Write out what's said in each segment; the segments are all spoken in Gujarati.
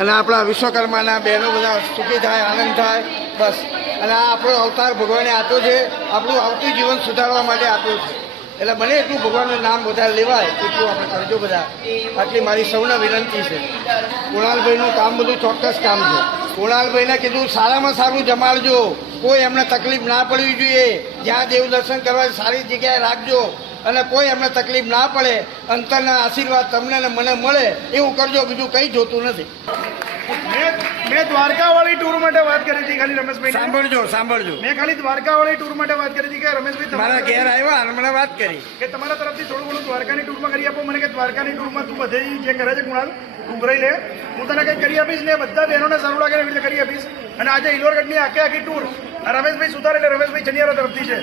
અને આપણા વિશ્વકર્માના બહેનો બધા સુખી થાય, આનંદ થાય, બસ. અને આ આપણો અવતાર ભગવાને આપ્યો છે, આપણું આવતું જીવન સુધારવા માટે આપ્યું છે. એટલે બને એટલું ભગવાનનું નામ વધારે લેવાય એટલું આપણે કરજો બધા. આટલી મારી સૌને વિનંતી છે. કુણાલભાઈનું કામ બધું ચોક્કસ કામ છે. કુણાલભાઈને કીધું સારામાં સારું જમાડજો, કોઈ એમને તકલીફ ના પડવી જોઈએ. જ્યાં દેવ દર્શન કરવા સારી જગ્યાએ રાખજો અને કોઈ એમને તકલીફ ના પડે, અંતરના આશીર્વાદ તમને ને મને મળે એવું કરજો, બીજું કંઈ જોતું નથી. મેં દ્વારકાવાળી ટૂર માટે વાત કરી હતી ખાલી રમેશભાઈ. સાંભળજો. મેં ખાલી દ્વારકાવાળી ટૂર માટે વાત કરી હતી કે રમેશભાઈ તમારા ઘેર આવ્યા અને મને વાત કરી કે તમારા તરફથી થોડું ઘણું દ્વારકાની ટૂરમાં કરી આપો મને, કે દ્વારકાની ટૂરમાં તું બધે જે કરે છે કુણાલ તું રહી લે, હું તને કંઈક કરી આપીશ ને બધા બહેનોને સારું લાગે એવી રીતે કરી આપીશ. અને આજે ઇલોરગઢની આખી ટૂર રમેશભાઈ સુતાર એટલે રમેશભાઈ ચનિયારા તરફથી છે.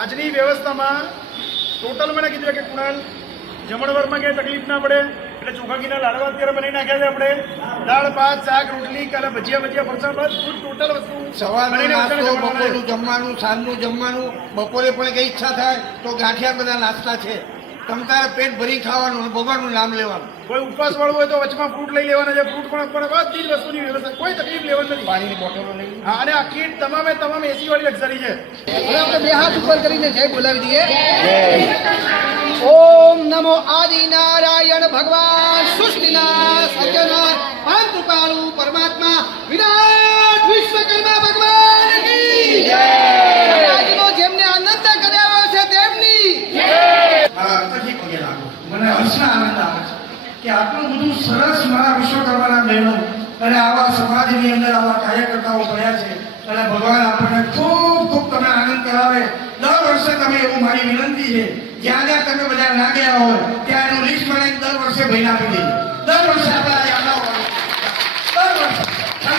આજની વ્યવસ્થામાં ટોટલ મને કીધું કે કુણાલ જમણવારમાં ક્યાંય તકલીફ ના પડે એટલે ચોખા ઘીના લાડવા અત્યારે બનાવી નાખ્યા છે આપણે. દાળ ભાત શાક રોટલી કાલે ભજીયા ફરસાણ બધું ટોટલ વસ્તુ સવારનો નાસ્તો, બપોરનું જમવાનું, સાંજનું જમવાનું, બપોરે પણ કઈ ઈચ્છા થાય તો ગાંઠિયા બધા નાસ્તા છે. તમારે પેટ ભરી ખાવાનું, ભગવાનનું નામ લેવાનું. કોઈ ઉપવાસ વાળું હોય તો વચમાં ફ્રૂટ લઈ લેવાના છે, ફ્રૂટ પણ બધી જ વસ્તુની વ્યવસ્થા, કોઈ તકલીફ લેવાની નથી. પાણીની બોટલો લઈ. હા, અને આ કીટ તમામ એસી વાળી લક્ઝરી છે. હવે આપણે બે હાથ ઉપર કરીને જય બોલાવી દઈએ. ઓમ નમો આદિનારાયણ ભગવાન સૃષ્ટિના સર્જના પરમ કૃપાળુ પરમાત્મા વિરાટ વિશ્વકર્મા ભગવાન કી જય. આજનો જેમને આનંદ કરાવ્યો છે તેમની મારા અંતરથી પગે લાગો. મને હર્ષના આનંદ આવે છે કે આટલું બધું સરસ મારા વિશ્વકર્માના બહેનો અને આવા સમાજની અંદર આવા કાર્યકર્તાઓ મળ્યા છે. અને ભગવાન આપણને ખૂબ ખૂબ તમે આનંદ કરાવે. દર વર્ષે તમે એવું મારી વિનંતી છે, જ્યાં જ્યાં તમે બધા ના ગયા હોય ત્યાં એનું લિસ્ટ બનાવીને દર વર્ષે ભાઈને આપી દેજો. દર વર્ષે આપણે યાદ આવવાનું. દર વર્ષે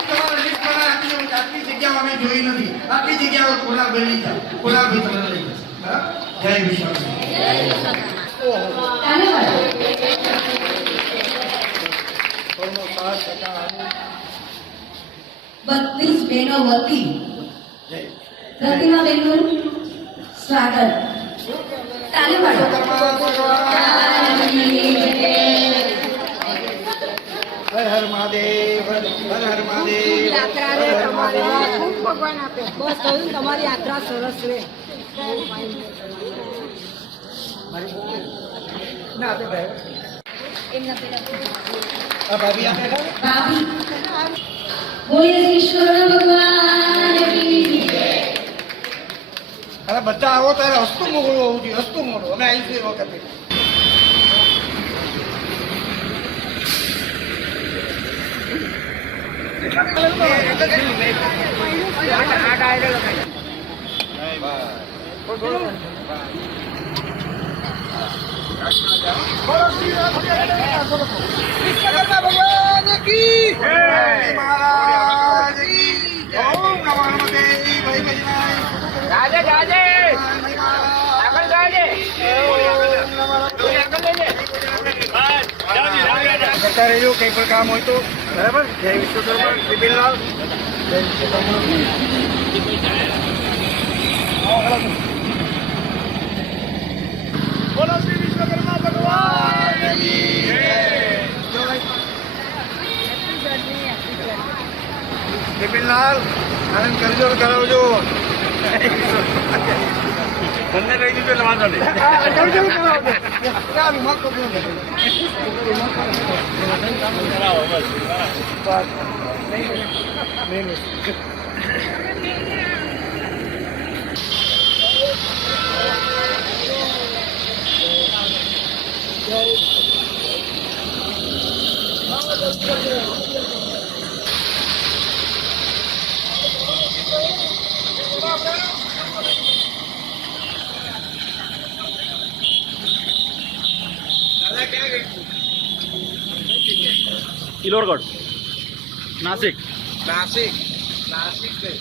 તમારે લિસ્ટ બનાવી આપી દો. આટલી જગ્યાઓ અમે જોઈ નથી, આટલી જગ્યાઓ કોલાભાઈ લઈ જાઓ, કોલાભાઈ તમને લઈ જશે. જય વિશ્વકર્મા. બત્રીસ બહેનો વતી પ્રતિમા બહેનનું સ્વાગત. તાળી પાડો. હર હર મહાદેવ, હર હર મહાદેવ. યાત્રાને તમારે ખૂબ ભગવાન આપે. બસ કહ્યું તમારી યાત્રા સરસ રહે. ના આપે ભાઈ. એમના પેલા ભાભી આપે ખરા? ભાભી બોલીએ વિશ્વકર્મા ભગવાન કી જય. અરે બધા આવો ત્યારે હસતું મોડું હોવું જોઈએ, હસતું મોડું. અમે આવીશું એ વખતે. વિશ્વકર્મા ભગવાન કી જય મહારાજ કી જય. ઓમ નમો નમતે ભાઈ બહેનાય. જાજે જાજે આગળ જાજે. કરતા રહેજો કંઈ પણ કામ હોય તો. બરાબર. જય વિશ્વકર્મા. બિપિનલાલ. જય વિશ્વકર્મા. બોલો શ્રી વિશ્વકર્મા ભગવાન કી જય. બિપિનલાલ આનંદ કરજો ને કરાવજો. બંને કહી દીધું એટલે વાંધો નહીં. કરજો ને કરાવજો. ક્યાં રૂમાલ તો કેવું નથી. ઇલોરગઢ, નાસિક. નાસિક જય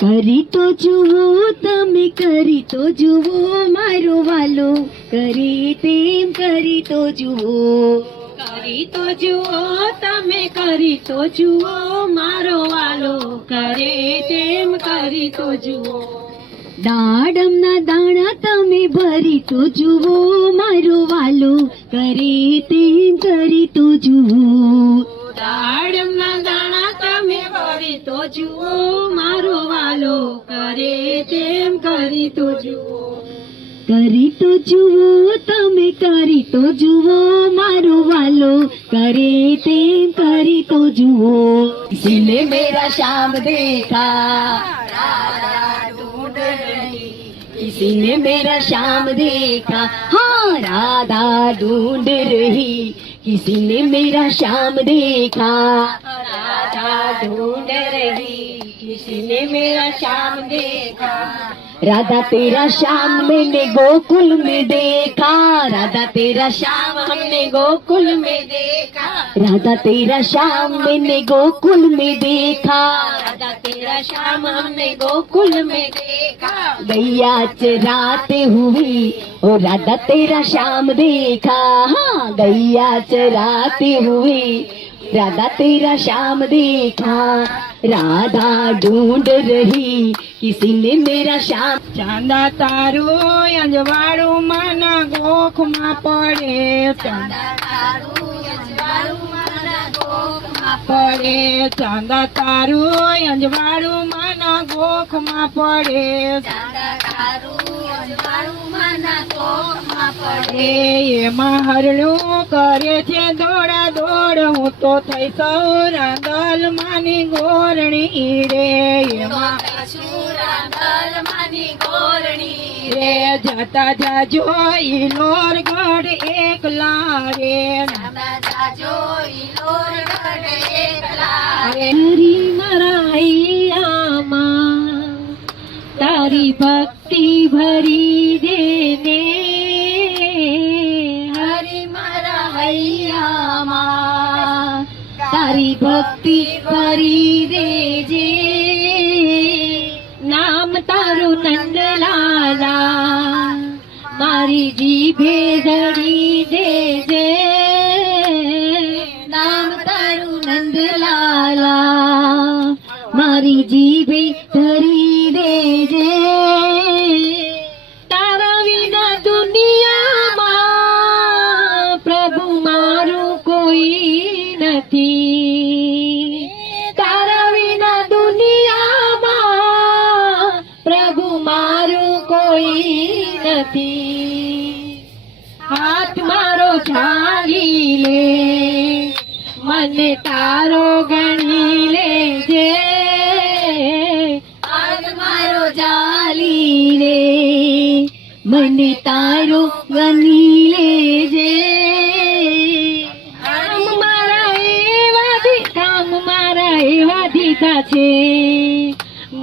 કરી તો જુઓ તમે, કરી તો જુઓ મારો વાલો, કરી તેમ કરી તો જુઓ. કરી તો જુઓ તમે, કરી તો જુઓ મારો વાલો, કરે તેમ કરી તો જુઓ. દાડમના દાણા તમે ભરી તો જુઓ મારો વાલો, કરે તેમ કરી તો જુઓ. દાડમના દાણા તમે ભરી તો જુઓ મારો વાલો, કરે તેમ કરી તો જુઓ. કરી તો જુઓ તમે, કરી તો જુઓ મારો વાલો, કરે તેમ કરી તો જુઓ. કિસીને મેરા શામ દેખા, किसी ने मेरा शाम देखा, हाँ राधा ढूंढ रही. किसी ने मेरा शाम देखा, राधा ढूंढ रही. किसी ने मेरा शाम देखा. राधा तेरा शाम मैंने गोकुल में देखा, राधा तेरा शाम हमने गोकुल में देखा. राधा तेरा शाम मैंने गोकुल में देखा, राधा तेरा शाम हमने गोकुल में देखा. गैया चराते हुए ओ राधा तेरा शाम देखा, हाँ गैया चराते हुए राधा तेरा शाम देखा. राधा ढूंढ रही, किसी ने मेरा शाम. ચાંદા તારું અંજવાળું માના ગોખમાં પડે, ચાંદા તારું અંજવાળું માના ગોખમાં પડે, ચાંદા તારું અંજવાળું માના ગોખમાં પડે, ચાંદા તારું અંજવાળું માના ગોખમાં પડે. એમાં હરણું કરે છે દોડા દોડ, હું તો થઈ સૌ રાંદલ માની ગોરણી રે. એમાં રે જતા જાજો ઈલોર ગઢ એકલા રે, હરી મારા હૈયામાં તારી ભક્તિ ભરી દેને, હરી મારા હૈયામાં તારી ભક્તિ ભરી દેજે. નામ તારું નંદલાલા મારી જીભે ધરી દેજે, નામ તારું નંદલાલા મારી જીભે ધરી દેજે. તારા વિના દુનિયામાં પ્રભુ મારું કોઈ નથી, તારા વિના દુનિયામાં પ્રભુ મારું કોઈ નથી. હાથ મારો ચાલી લે, મને તારો ગણી લેજે, હાથ મારો ચાલી લે, મને તારો ગણી લેજે. કામ મારા એવા દીધા છે,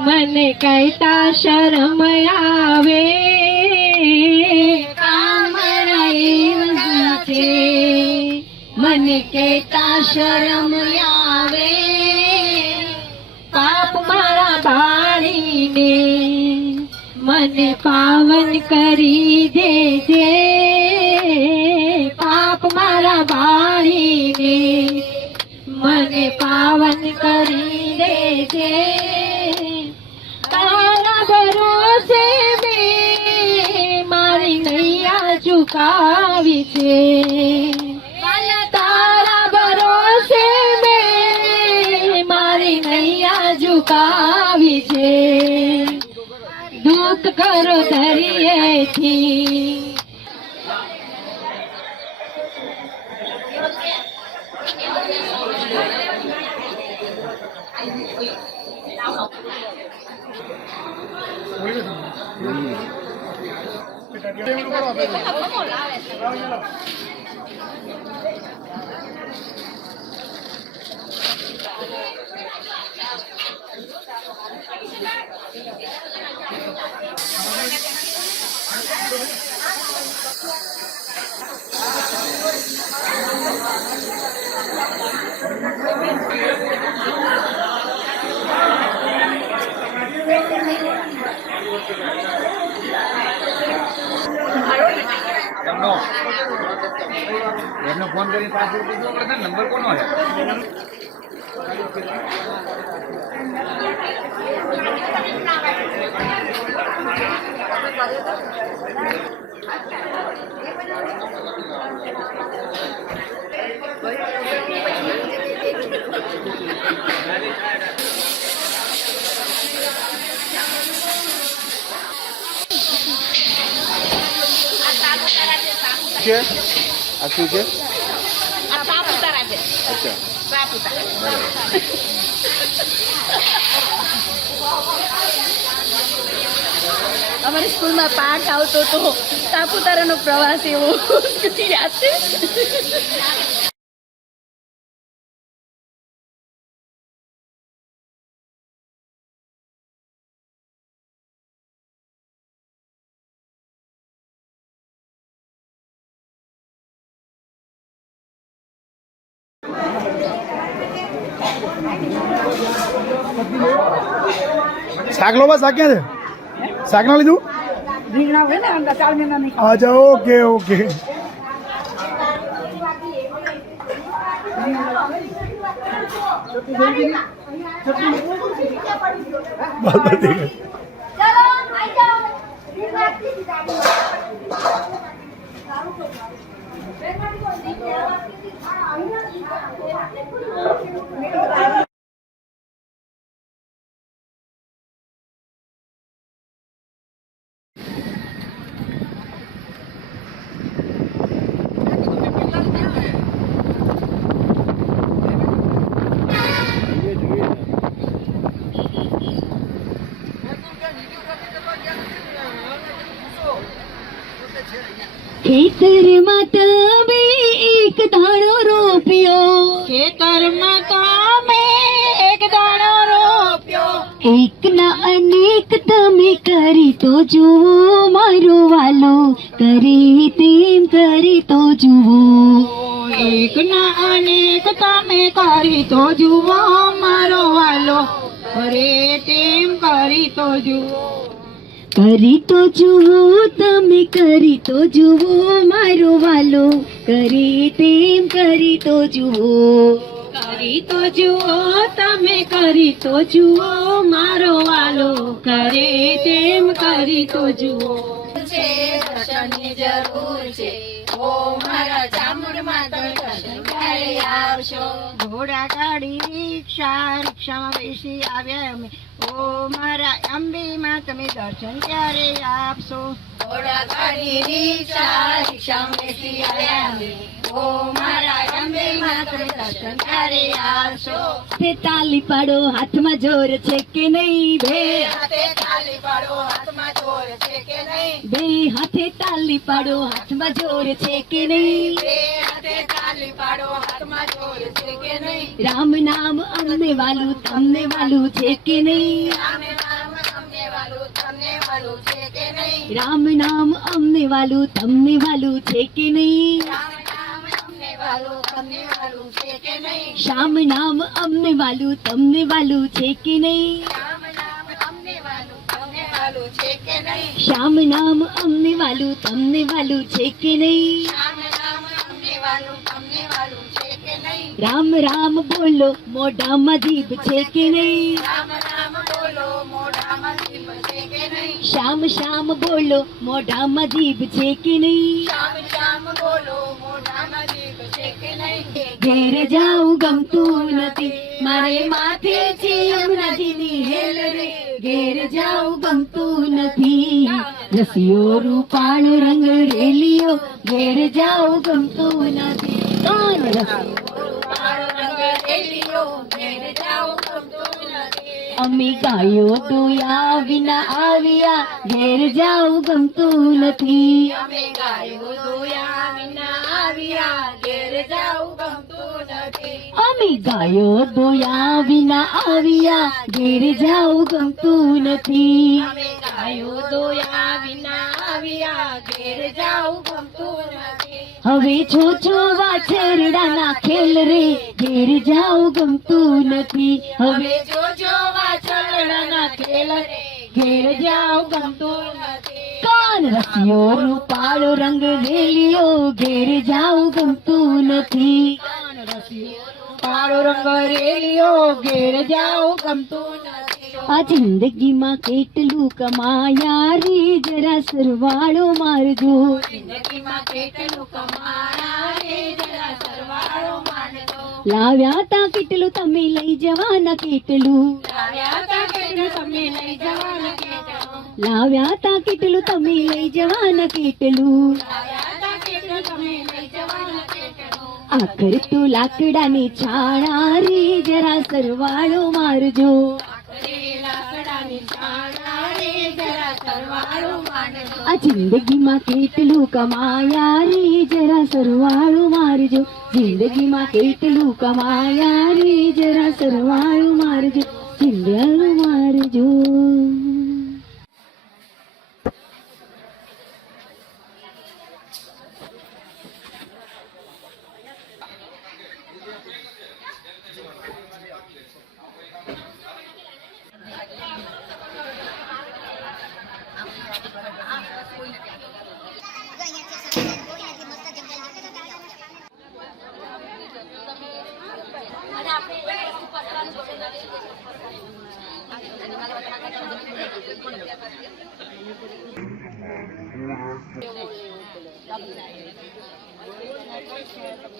મને કહેતા શરમ આવે. કામ મારા એવા છે, મને કહેતા શરમ આવે. પાપ મારા બાળીને મને પાવન કરી દેજે, પાપ મારા બાળીને મને પાવન કરી દેજે. તારા ભરોસે મેં મારી નૈયા ચુકાવી છે, તારા ભરોસે મેં મારી નૈયા ચુકાવી છે. દૂત કરો દરિયેથી, એનો ફોન કરીને પાછળ પૂછવો પડે ને, નંબર કોનો છે? છે આ શું છે? આ સાપુતારા છે. અચ્છા, સાપુતારા. અમારી સ્કૂલમાં પાઠ આવતો તો સાપુતારાનો પ્રવાસ એવો યાદ છે. શાક લો બસ, શાક ક્યાં છે? શાક ના લીધું? રીંગણા હોય ને અંદર 4 મહિનાની. અચ્છા, ઓકે ઓકે. ખેતરમાં તમે એક દાણો રોપ્યો, ખેતરમાં તમે એક દાણો રોપ્યો, એકના અનેક તમે કરી તો જુઓ મારો વાલો, કરી તેમ કરી તો જુઓ. એકના અનેક તમે કરી તો જુઓ મારો વાલો, કરે તેમ કરી તો જુઓ. કરી તો જુઓ તમે કરી તો જુઓ મારો વાલો, કરી તેમ કરી તો જુઓ. કરી તો જુઓ તમે કરી તો જુઓ મારો વાલો, કરે તેમ કરી તો જુઓ. દર્શનની જરૂર છે, ઓ મારા ચામુંડમાં દર્શન ક્યારે આવશો. ઘોડા ગાડી રિક્ષામાં બેસી આવ્યા અમે, ઓ મારા અંબેમાં તમે દર્શન ક્યારે આપશો. ઘોડા ગાડી રિક્ષામાં બેસી આવ્યા અમે, ઓ મારા અંબેમાં તમે દર્શન ક્યારે આવશો. તે તાલી પાડો હાથમાં જોર છે કે નહીં, બે હાથે તાલી પાડો હાથમાં જોર છે કે નહીં, બે હાથે તાલી પાડો હાથમાં જોર છે કે નહીં, બે હાથે તાલી પાડો હાથમાં જોર છે કે નહીં. રામ નામ અમને વાલું તમને વાલું છે કે નહીં, રામ નામ અમને વાલું તમને વાલું છે કે નહીં, રામ નામ અમને વાલું તમને વાલું છે કે નહીં, રામ નામ અમને વાલું તમને વાલું છે કે નહીં, શ્યામ નામ અમને વાલું તમને વાલું છે કે નહીં, શ્યામ નામ અમને વાલું તમને વાલું છે કે નહીં, શ્યામ નામ અમને વાલું તમને વાલું છે કે નહીં, શ્યામ નામ અમને વાલું તમને વાલું છે કે નહીં. રામ રામ બોલો મોઢામાં જીભ છે કે નહીં, રામ રામ બોલો મોઢામાં જીભ છે કે નહીં, શ્યામ શ્યામ બોલો મોઢામાં જીભ છે કે નહીં, શ્યામ શ્યામ બોલો મોઢામાં જીભ છે કે નહીં. ઘેર જાઉં ગમતું નથી મારે માથે છે યમુનાજીની હેલ રે, ઘેર જાઉં ગમતું નથી રસિયો રૂપાળો રંગ રેલિયો, ઘેર જાઉં ગમતું નથી. અમે ગાયો દોયા વિના આવ્યા, ઘેર જાઉં ગમતું નથી, અમે ગાયો દોયા વિના આવ્યા, ઘેર જાઉં ગમતું નથી, અમે ગાયો દોયા વિના આવ્યા, ઘેર જાઉં ગમતું નથી, અમે ગાયો દોયા વિના આવ્યા, ઘેર જાઉં ગમતું નથી. હવે છો છો વાછરડાના ખેલ રે, ઘેર જાઉં ગમતું નથી, હવે છો છો વાછરડાના ખેલ રે, ઘેર જાઉં ગમતું નથી. કોણ રસિયો રૂપાળો રંગ રેલિયો ઘેર જાવું ગમતું નથી. પાડો રંગ રેલિયો ઘેર જાઓ ગમતું નથી. આ જિંદગીમાં કેટલું કમાયા રે જરા સરવાળો મારજો. જિંદગીમાં કેટલું કમાયા રે જરા સરવાળો માનજો. લાવ્યા તા કેટલું તમે લઈ જવાના કેટલું. લાવ્યા તા કેટલું તમે લઈ જવાના કેટલું. લાવ્યા તા કેટલું તમે લઈ જવાના કેટલું. લાવ્યા તા કેટલું તમે લઈ જવાના કેટલું. આખર તો લાકડાની છાણા રે જરા સરવાળો મારજો. લાકડાની છાણા રે જરા સરવાળો માનજો. આ જિંદગીમાં કેટલું કમાયા રે જરા સરવાળો મારજો. જિંદગીમાં કેટલું કમાયા રે જરા સરવાળો મારજો. સરવાળો મારજો.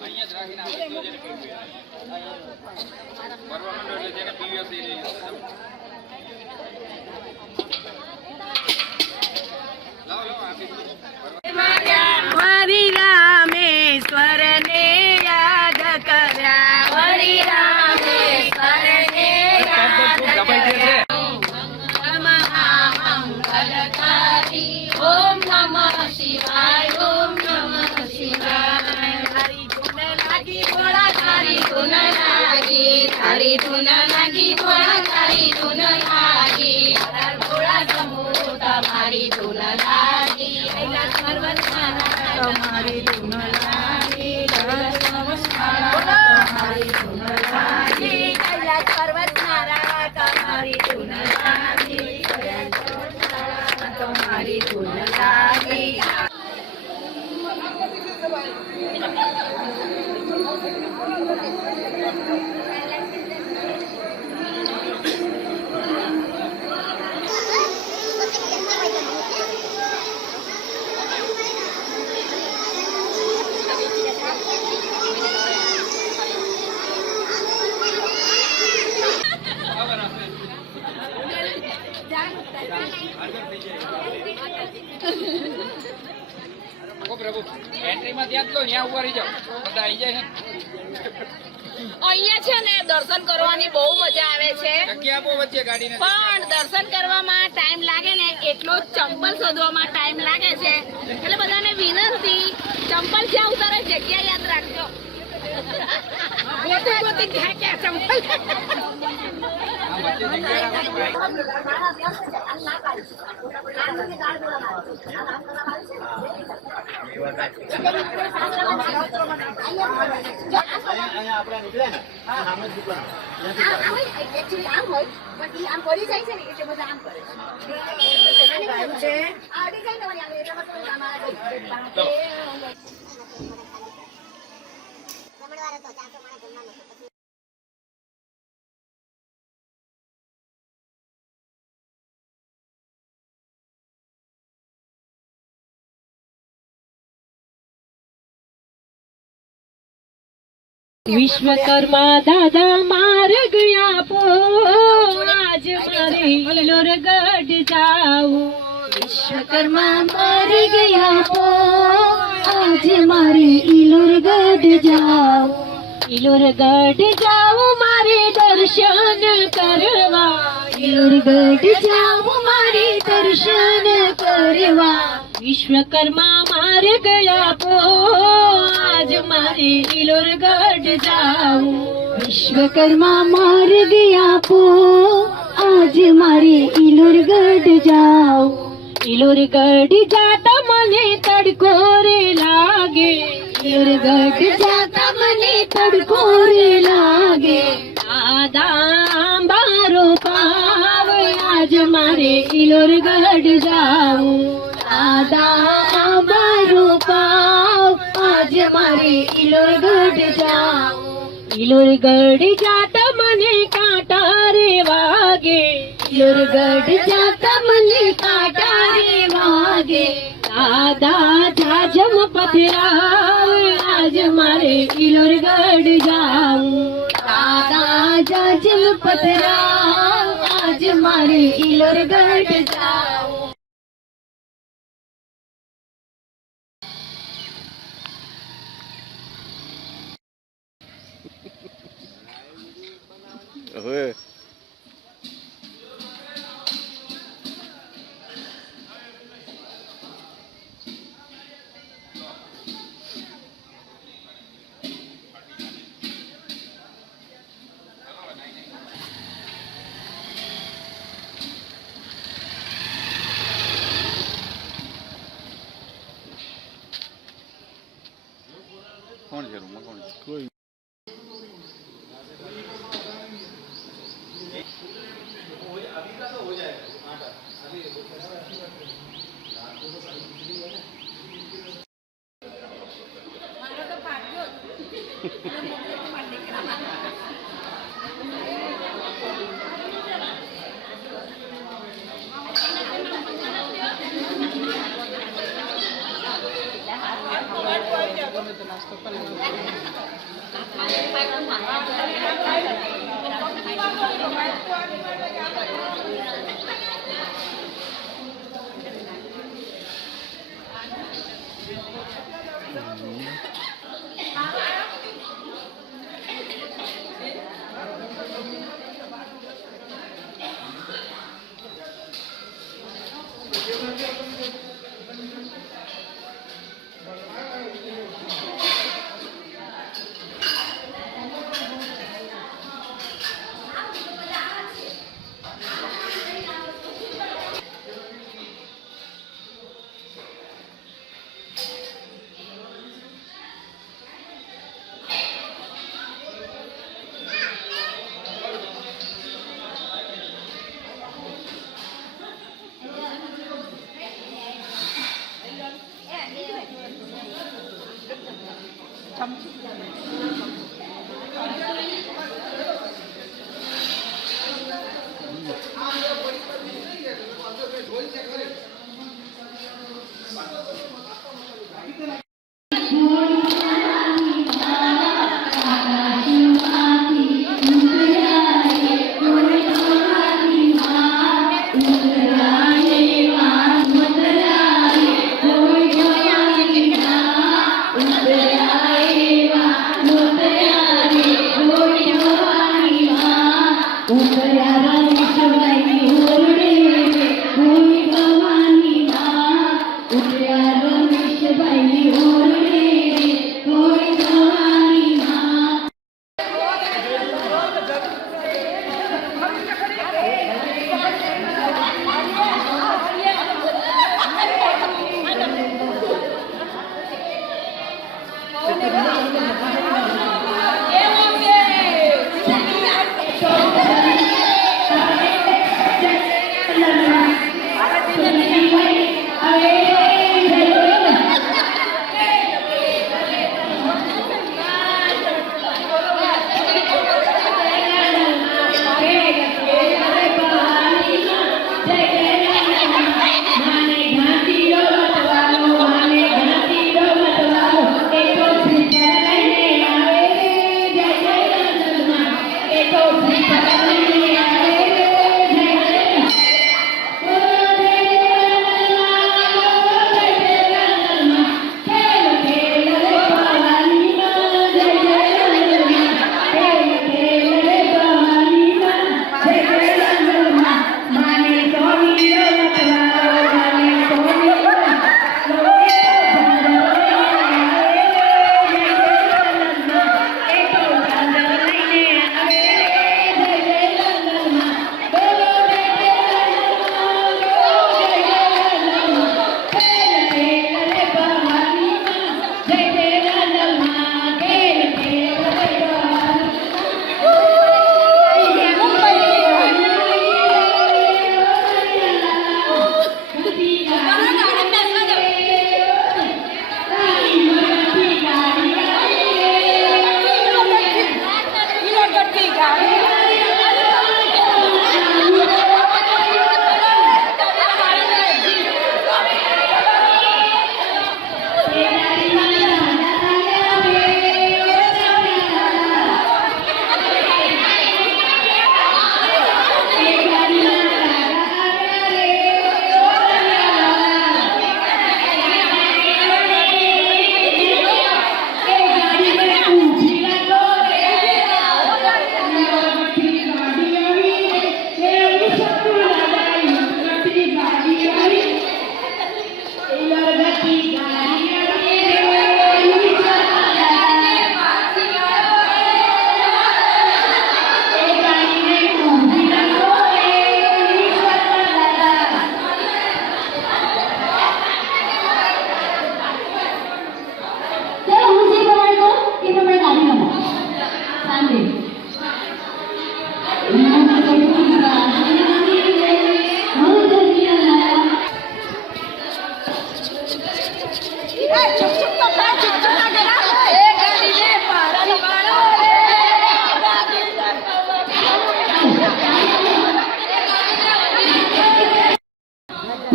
અહીંયા જ રાખીને આપણે જો જેને પીવું હોય. ભરવા માંડો એટલે જેને પીવું હશે એ લઈ લો. લાવો લાવો આપી દો. હરિ રામેશ્વર ને યાદ કર્યા. હરિ રામેશ્વર ને મંગલકારી. ઓમ નમઃ શિવાય. ઓમ નમઃ શિવાય. તારી ધૂન લાગી ભોળા તારી ધૂન લાગી. તારી ધૂન લાગી ભોળા તારી ધૂન લાગી. તારા ભોળા સમૂહ તમારી ધૂન લાગી. કૈલાસ પર્વતમાં તમારી ધૂન લાગી. કૈલાસ પર્વતમાં તમારી ધૂન લાગી. તમારી ધૂન લાગી. ઓ પ્રભુ એન્ટ્રીમાં ત્યાં જ લો, ત્યાં ઉભા રહી જાઓ. બધા આવી જાય છે. અહીંયા છે ને દર્શન કરવાની બહુ મજા આવે છે, જગ્યા આપો વચ્ચે ગાડીને. પણ દર્શન કરવામાં ટાઈમ લાગે ને એટલો જ ચંપલ શોધવામાં ટાઈમ લાગે છે. એટલે બધાને વિનંતી, ચંપલ જ્યાં ઉતારે જગ્યા યાદ રાખજો. ગોતી ગોતી ક્યાં ક્યાં ચંપલ. આ વચ્ચે જગ્યા રાખો. વિશ્વકર્મા દાદા માર્ગ આપો, આજ મારે ઇલોરગઢ જાવું. વિશ્વકર્મા માર્ગ આપો, આજ મારે ઇલોરગઢ જાવું. ઇલોરગઢ જાવું મારે દર્શન કરવા. ઇલોરગઢ જાવું મારે દર્શન કરવા. વિશ્વકર્મા માર્ગ આપો, આજ મારે ઇલોરગઢ જાવું. વિશ્વકર્મા માર્ગ આપો, આજ મારે ઇલોરગઢ જાવું. ઇલોરગઢ જાતા મને તડકો રે લાગે. ઇલોરગઢ જાતા મને તડકો રે લાગે. દાદા બારો પાવ, આજ મારે ઇલોરગઢ જાવું. દાદા અમારું પાવ આજ મારે ઇલોરગઢ જાવ ઇલોરગઢ જાતા મને કાંટા રે વાગે ઇલોરગઢ જાતા મને કાંટા રે વાગે દાદા જાજમ પથરાવ આજ મારે ઇલોરગઢ જાવ દાદા જાજમ પથરાવ આજ મારે ઇલોરગઢ જાવ હવે કોણ છે રૂમમાં કોણ છે કોઈ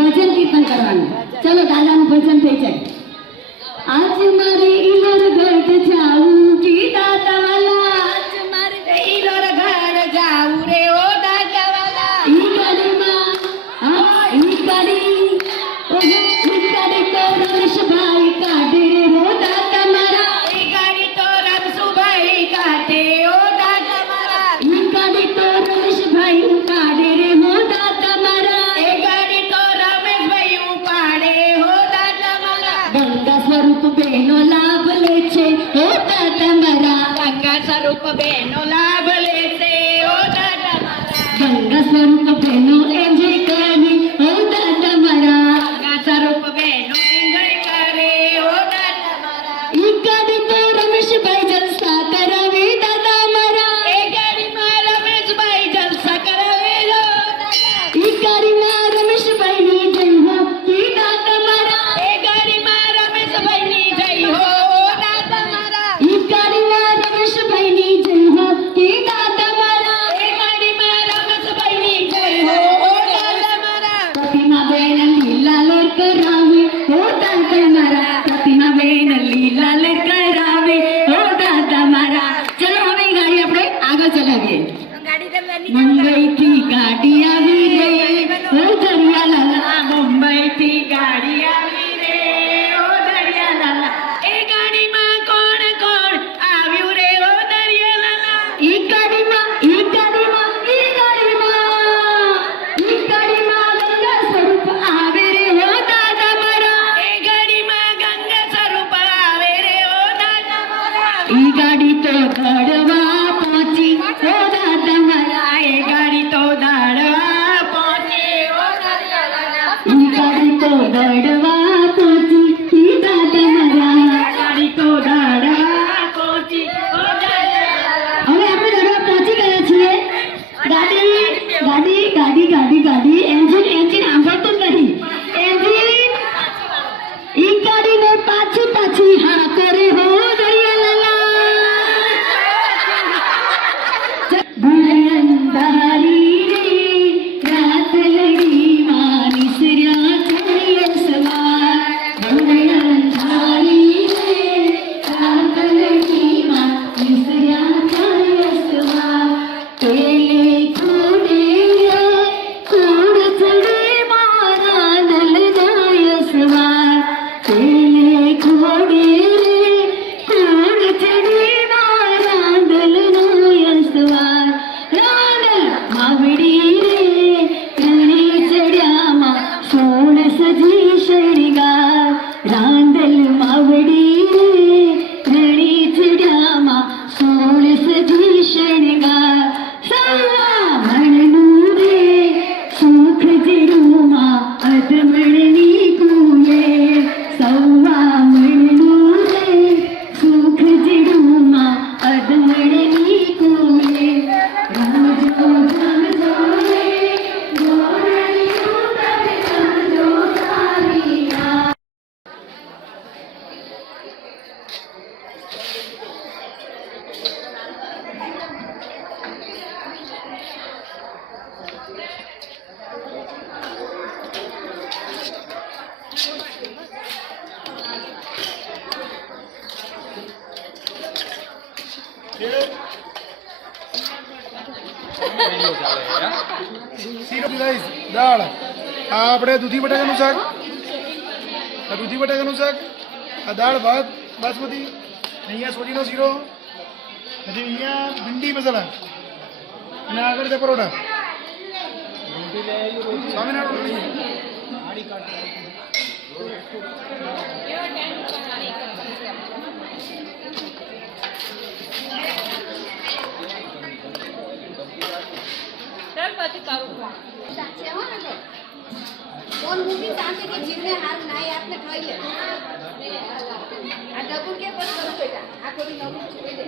ભજન કીર્તન કરવાનું. ચલો દાદાનું ભજન થઈ જાય. આજ મારે ઈલોર ગઢ જાવું કી દાદાવાલા, આજ મારે ઈલોર ગઢ જાવું રે ઓ દાદાવાલા. ઈ ગાડીમાં ઈ ગાડી તો રમેશભાઈ કાઢે રે હો દાદા મારા. ઈ ગાડી તો રમસુભાઈ કાઢે ઓ દાદા મારા. ઈ ગાડી તો રમેશભાઈ ઉપાડે રે હો દાદા મારા. એ ગાડી તો રમેશભાઈ ઉપાડે હો દાદા મારા. ગંગા સ્વરૂપ બેનો લાભ લે છે હો દાદા મારા. ગંગા સ્વરૂપ બેનો લાભ લે છે હો દાદા મારા. ગંગા સ્વરૂપ બેનો એન્જોય કરી હો દાદા મારા. ગંગા સ્વરૂપ બેનો એન્જોય કરે હો દાદા મારા. ઈ ગાડી તો રમેશભાઈ જલસા કરાવે દાદા મારા. એ ગાડીમાં રમેશભાઈ જલસા કરાવે હો દાદા. ઈ ગાડીમાં રમેશભાઈની જય હો કી દાદા મારા. એ ગાડીમાં રમેશભાઈની જય હો દાદા મારા. ઈ ગાડીમાં રમેશભાઈની જય હો કી દાદા મારા. એ ગાડીમાં રમેશભાઈની જય હો દાદા મારા. પ્રતિમાબેન લીલા લર કરાવે હો દાદા મારા. પ્રતિમાબેન લીલા લર કરાવે હો દાદા મારા. ચલો હવે ઈ ગાડી આપણે આગળ ચલાવીએ. મુંબઈથી ગાડી આવી રે ઓ દરિયાલાલા. મુંબઈથી ગાડી આવી રે ઓ દરિયાલાલા. એ ગાડીમાં કોણ કોણ આવ્યું રે ઓ દરિયાલાલા. ઈ ગાડીમાં ગંગા સ્વરૂપ આવે રે હો દાદા મારા. એ ગાડીમાં ગંગા સ્વરૂપ આવે રે ઓ દાદા મારા. ઈ ગાડી તો દડવા પહોંચી હો દાદા મારા. એ ગાડી તો દડવા પહોંચી હો દાદા મારા. ઈ ગાડી તો દડવા પહોંચી ઈ દાદા મારા. ગાડી તો દડવા પહોંચી હો દાદા મારા. હવે આપણે દડવા પહોંચી ગયા છીએ. ગાડી એન્જિન સાંભળતું જ નહીં. એન્જિન ઈ ગાડીને પાછી હા કરે હો દરિયાલાલા. અંધારી રે રાત લડી માં નિસર્યા ચડીએ સવાર. અંધારી રે રાત લડી માં નિસર્યા ચડીએ સવાર. પેલે ખોડે ખોડ ચડે મારા દલ જાય સવાર. પેલે ખોડે ખોડ ચડે મારા દલ જાય સવાર. રાંદલ માવડી રે રણે ચડ્યામાં સોણ સજી શણગાર. રાંદલ માવડી રે રણે ચડ્યામાં સોણ સજી શણગાર. સવા મણનું રે સુખ જીરુમાં અધમણની કુએ. સવા મણનું રે સુખ જીરુમાં અધમણની કુએ. રોજ સમજો રે ગોરણિયું તને સમજો તારી વાત. દાળ આ આપણે દૂધી બટાકાનું શાક. આ દૂધી બટાકાનું શાક. આ દાળ ભાત બાસમતી. અહીંયા સોજીનો શીરો. પછી અહીંયા ભીંડી મસાલા અને આગળ છે પરોઠા. સ્વામિનારાયણ ફોન મૂકી શાંતિથી જીવને હાથ નાઈ આપને ખાઈ લે. આ ડબુ કે પર કરો બેટા. આ કોઈ નવું છોડી દે.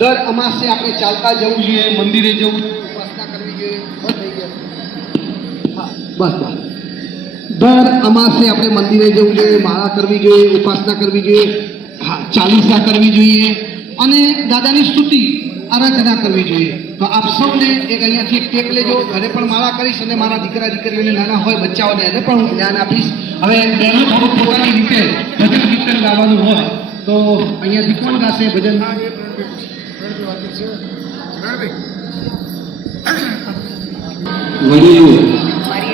દર અમાસે આપણે ચાલતા જવું જોઈએ, મંદિરે જવું જોઈએ, ઉપાસના કરવી જોઈએ. બસ થઈ ગયા. હા બસ બસ. દર અમાસે આપણે મંદિરે જવું જોઈએ, માળા કરવી જોઈએ, ઉપાસના કરવી જોઈએ, હા ચાલીસા કરવી જોઈએ અને દાદાની સ્તુતિ આરાધના કરવી જોઈએ. તો આપ સૌને એક અહીંયાથી એક ટેક લેજો. ઘરે પણ માળા કરીશ અને મારા દીકરા દીકરીઓને નાના હોય બચ્ચાઓને એને પણ હું જ્ઞાન આપીશ. હવે બહેનો થોડું પોતાની રીતે ભજન કીર્તન ગાવાનું હોય તો અહીંયાથી કોણ ગાશે ભજન? વડીલો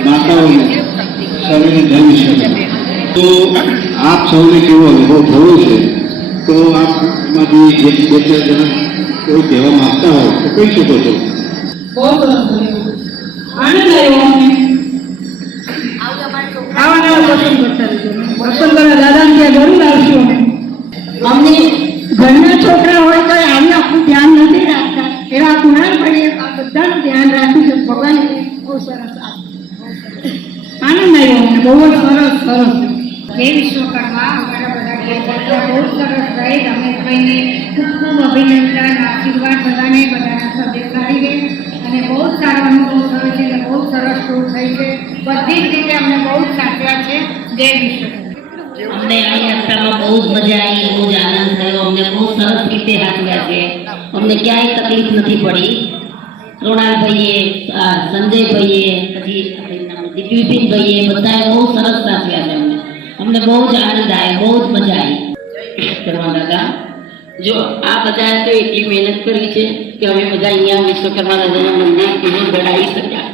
માતાઓને સૌને જય વિશ્વ. તો આપ સૌને કેવો અનુભવ થયો છે તો આપ એમાંથી એક બે ચાર જણા કોઈ કહેવા માંગતા હોય તો કહી શકો છો. બહુ સરસ બન્યું. આનંદ આવ્યો અમને. આવા નવા પસંદ કરતા રહેજો. પસંદ કરવા દાદાને ત્યાં જરૂર આવશું અમે. અમને ઘરના છોકરા હોય તો આને આપણું ધ્યાન નથી રાખતા. એવા કુણાલભાઈએ આ બધાનું ધ્યાન રાખ્યું છે. ભગવાન બહુ સરસ આનંદ આવ્યો અમને. બહુ જ સરસ સરસ. જય વિશ્વકર્મા. અમારા બધા યાત્રા બહુ સરસ રહી. રમેશભાઈને ખૂબ ખૂબ અભિનંદન, આશીર્વાદ બધાને, બધાના સભ્ય સારી રહે અને બહુ જ સારો અનુભવ થયો છે અને બહુ સરસ ટૂર થઈ છે. બધી જ રીતે અમને બહુ જ સાચવ્યા છે. જય વિશ્વકર્મા. અમને આ યાત્રામાં બહુ જ મજા આવી, બહુ જ આનંદ થયો. અમને બહુ સરસ રીતે હાથવ્યા છે. અમને ક્યાંય તકલીફ નથી પડી. કૃણાલભાઈએ, સંજયભાઈએ, પછી દિગ્વિજયભાઈએ બધાએ બહુ સરસ સાચવ્યા છે. અમને બહુ જ આનંદ આવ્યો, બહુ જ મજા આવી. કરવા દાદા જો આ બધા તો એટલી મહેનત કરી છે કે અમે બધા અહીંયા વિશ્વકર્મા દાદાના મંદિર કેવું બનાવી શક્યા.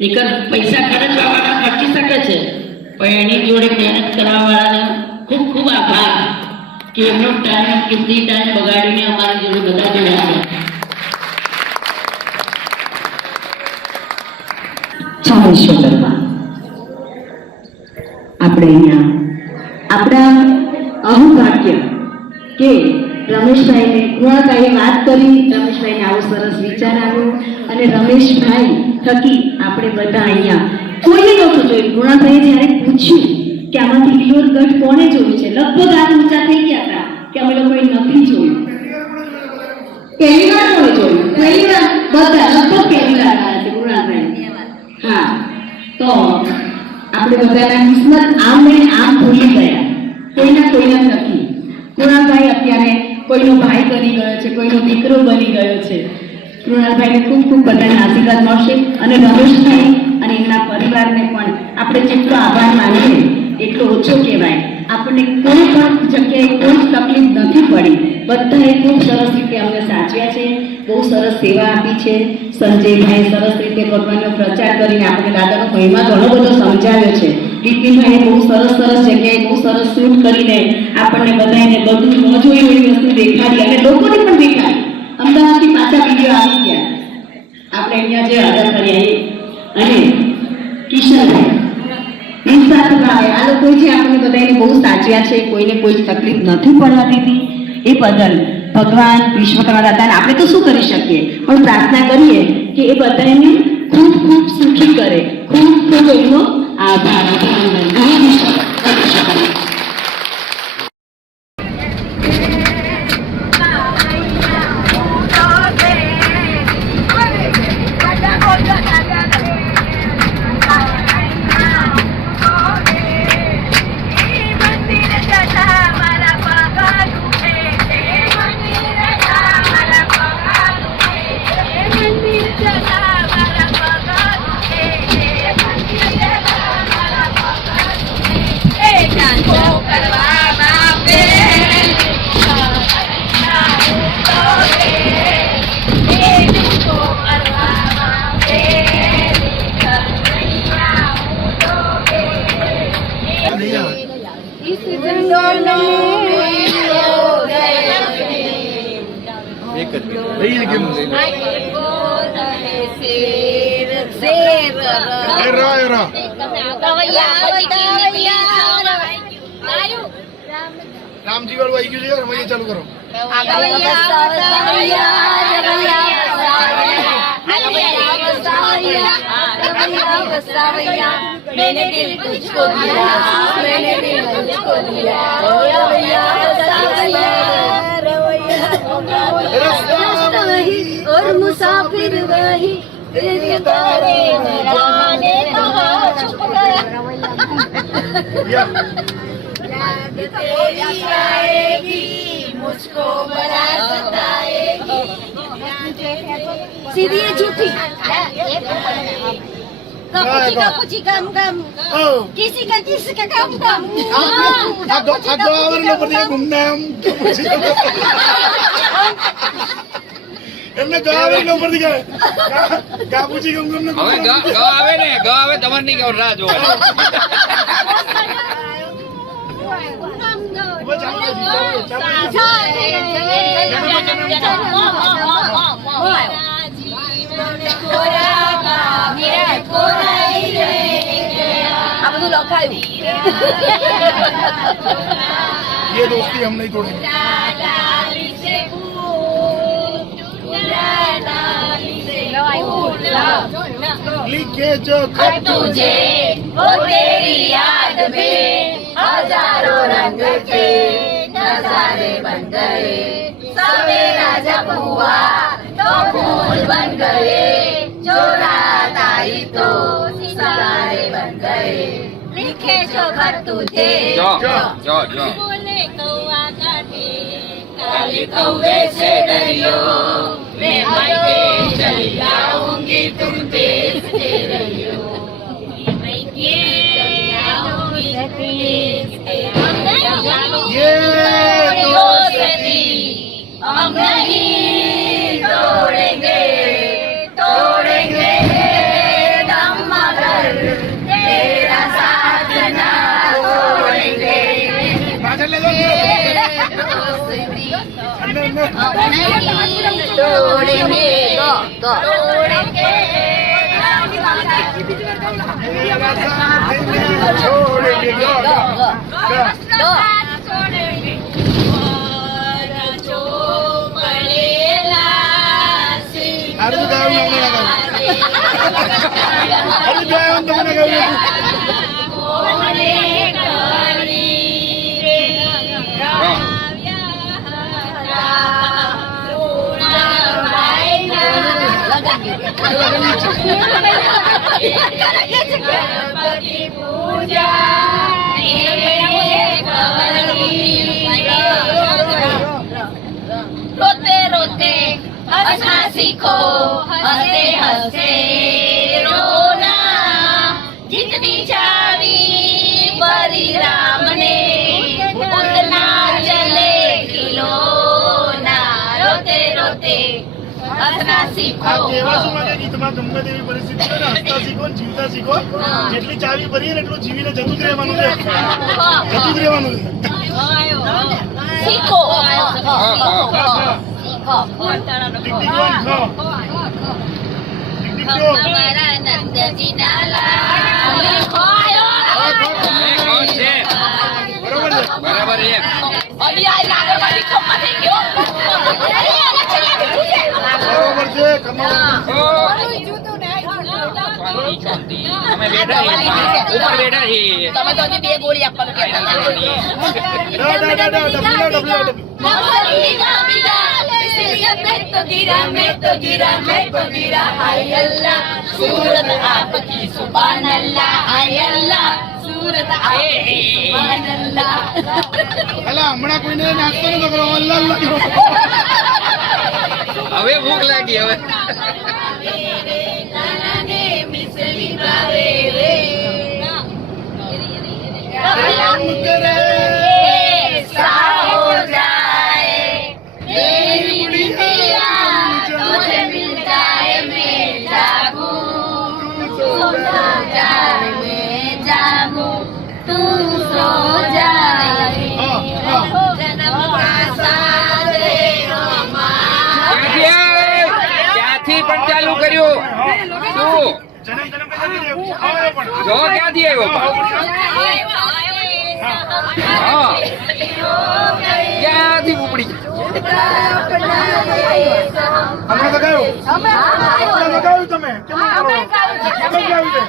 નીકળ પૈસા ખર્ચવાવાળા ખર્ચી શકે છે પણ એની જોડે મહેનત કરવાવાળાને ખૂબ ખૂબ આભાર કે એમનો ટાઈમ કિંમતી ટાઈમ બગાડીને અમારી જોડે બધા જોડ્યા છે. વિશ્વકર્મા આપણે અહીંયા આપણા અહંભાગ્ય કે રમેશભાઈને કૃણાલભાઈએ વાત કરી, રમેશભાઈને આવો સરસ વિચાર આવ્યો અને રમેશભાઈ થકી આપણે બધા અહીંયા કોઈને નહોતું જોયું. કૃણાલભાઈએ જ્યારે પૂછ્યું કે આમાંથી કિલોરગઢ કોણે જોયું છે, લગભગ હાથ ઊંચા થઈ ગયા હતા કે અમે લોકોએ નથી જોયું. પહેલી વાર કોણે જોયું? પહેલી વાર બધા લગભગ પહેલી વાર આવ્યા છે કૃણાલભાઈ. હા તો આપણે બધાના કિસ્મત આમ ને આમ ભૂલી ગયા, કોઈના નથી. કૃણાલભાઈ અત્યારે કોઈનો ભાઈ બની ગયો છે, કોઈનો દીકરો બની ગયો છે. કૃણાલભાઈને ખૂબ ખૂબ બધાના આશીર્વાદ મળશે અને રમેશભાઈ અને એમના પરિવારને પણ આપણે જેટલો આભાર માનીએ એટલો ઓછો કહેવાય. આપણને કોઈ પણ જગ્યાએ કોઈ જ તકલીફ નથી પડી. બધાએ ખૂબ સરસ રીતે અમને સાચવ્યા છે, બહુ સરસ સેવા આપી છે. સંજયભાઈ સરસ રીતે ભગવાનનો પ્રચાર કરીને આપણે દાદાનો મહિમા ઘણો બધો સમજાવ્યો છે. બિપિનભાઈ બહુ સરસ જગ્યાએ બહુ સરસ શૂટ કરીને આપણને બધાને બધું ન જોયું એવી વસ્તુ દેખાડી અને લોકોને પણ દેખાડી. અમદાવાદથી પાછા વિડીયો આવી ગયા આપણે અહીંયા જે હાજર કર્યા અને કિશનભાઈ નિસ્વાર્થભાવે આ લોકો જે આપણને બધાને બહુ સાચવ્યા છે, કોઈને કોઈ તકલીફ નથી પડવા દીધી, એ બદલ ભગવાન વિશ્વકર્મા દાદાને આપણે તો શું કરી શકીએ પણ પ્રાર્થના કરીએ કે એ બધાને ખૂબ ખૂબ સુખી કરે. ખૂબ ખૂબ એમનો આભાર. એક જ મિનિટ. લઈએ કેમ રામજી વાળું આવી ગયું છે રમૈયા ચાલુ કરો. मैंने दिल तुझको दिया, मैंने दिल तुझको दिया, रवैया रास्ता वही और मुसाफिर वही, दिल करे मेरा ने कहा चुप गया, याद तेरी आएगी मुझको बड़ा सताएगी, सीधी है झूठी कापुची गम गम किसी का गम गम એમને ગાવે નંબર થી ગાવે કાપુચી ગમ ગમ હવે ગ આવે ને ગ આવે તમારે નહીં રાહ જોવાની. આ બધું લખાયું. ये दोस्ती हम नहीं तोड़ेंगे. लिखे जो खत तुझे वो तेरी याद में हजारों रंग के नजारे बन गए, सवेरा जब हुआ तो फूल बन गए, जो रात आई तो सितारे बन गए, लिखे जो खत तुझे જો बोले कौआ काटे काली कौवे से डरियो, मैं मायके चली जाऊंगी तुम देखते रहियो, मायके जाऊंगी देखते ये दोस्ती हम नहीं तोड़ेंगे, तोड़ेंगे दम मगर तेरा साथ ना छोड़ेंगे, पाछળ ले जाओ. तोड़ेंगे तोड़ेंगे छोड़ेंगे जो पड़ेला अरे तो गाँव में लगा अरे गाँव में लगा गणपति पूजा रोते रोते हंसना सीखो, हंसते हंसते रोना, जितनी चावी परी राम ने उतना चले खिलौना, रोते रोते हंसना શીખો આ કહેવા શું માંગે ગીતમાં ગમે તેવી પરિસ્થિતિ હોય ને હસતા શીખો ને જીવતા શીખો. જેટલી ચાવી ભરીએ ને એટલું જીવીને જતું જ રહેવાનું છે. જતું જ રહેવાનું છે. શીખો ટીક ટીક વન ખો. Tick tick two. અમારા નંદજીના લાલ ખોયો ખોશ છે. બરોબર છે. બરાબર છે. ઓલી આ લાગે મારી ખમ્મા થઈ ગયો બરોબર છે. કમાલ. શાંતિ, શાંતિ. અમે બેઠા છીએ. ઉપર બેઠા છીએ. તમે તો હજી 2 ગોળી આપવાનું કહેતા હતા मैं तो गिरा हाय अल्लाह सूरत आपकी सुभान अल्लाह हाय अल्लाह सूरत आपकी सुभान अल्लाह અલા હમણાં કોઈને નાસ્તો નતો કરો. અલ્લાહ અલ્લાહ કરો. હવે ભૂખ લાગી હવે. मिसली बावे रे हो जाए मेरी बिटिया तुझे मिल जाए मैं जागूं तू सो जाए मैं जागूं तू सो जाए जन्म का साथ रो माँ ક્યાંથી પણ ચાલુ કર્યું શું? જન્મ જન્મ કઈ જતી આવ્યો પણ જો ક્યાંથી આવ્યો પણ? હા ક્યાંથી ઉપડી ગયો? હમણાં તો ગાયું. હમણાં તો ગાયું તમે. કેમ કરો? કેમ ગાયું છે?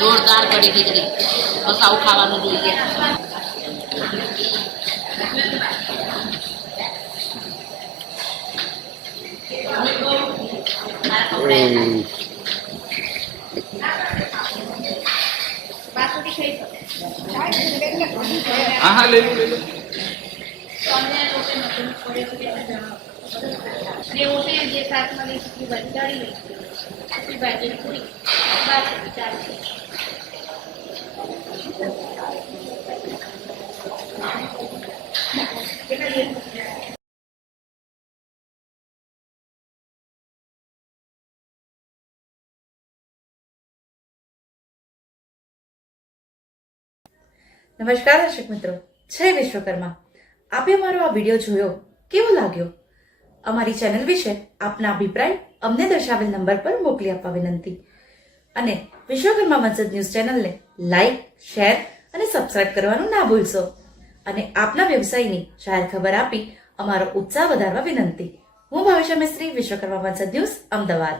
જોરદાર કઢી ખીચડી બસ આવું ખાવાનું જોઈએ હા હા લઈ લો લઈ લો. નમસ્કાર દર્શક મિત્રો, જય વિશ્વકર્મા. આપે અમારો આ વિડીયો જોયો, કેવો લાગ્યો? અમારી ચેનલ વિશે આપના અભિપ્રાય અમને દર્શાવેલ નંબર પર મોકલી આપવા વિનંતી. અને વિશ્વકર્મા વંશજ ન્યૂઝ ચેનલને લાઈક, શેર અને સબસ્ક્રાઇબ કરવાનું ના ભૂલશો. અને આપના વ્યવસાયની જાહેર ખબર આપી અમારો ઉત્સાહ વધારવા વિનંતી. હું ભાવિશા મિસ્ત્રી, વિશ્વકર્મા વંશજ ન્યૂઝ, અમદાવાદ.